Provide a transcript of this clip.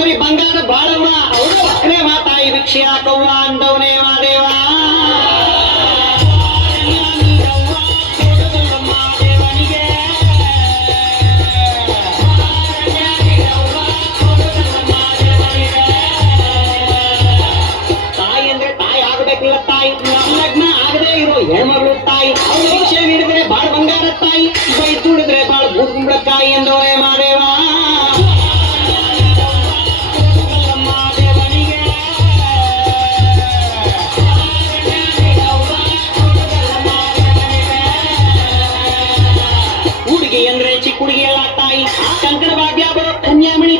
ಗೌರಿ ಬಂಗಾರ ಬಾಳವ್ವ ಅವರೇ ಮಾತಾಯಿ ಭಿಕ್ಷೆ ಹಾಕವ್ವ ಅಂದವನೇ ಮಾದೇವ ತಾಯಿ ಅಂದ್ರೆ ತಾಯಿ ಆಗ್ಬೇಕಿಲ್ಲ ತಾಯಿ ಲಗ್ನ ಆಗದೆ ಇರೋ ಹೆಣ್ಮಗಳು ತಾಯಿ ಅವ್ರ ಭಿಕ್ಷೆ ನೀಡಿದ್ರೆ ಬಾಳ ಬಂಗಾರ ತಾಯಿ ಬೈ ತುಳಿದ್ರೆ ಬಾಳ ಭೂತ್ ಕುಂಬಳಕಾಯಿ ಎಂದವನೇ ಮಾದೇವ ಹುಡುಗಿ ಅಂದ್ರೆ ಚಿಕ್ಕ ಹುಡುಗಿ ಎಲ್ಲ ತಾಯಿ ಶಂಕರ ಭಾಗ್ಯ ಕನ್ಯಾಮಣಿ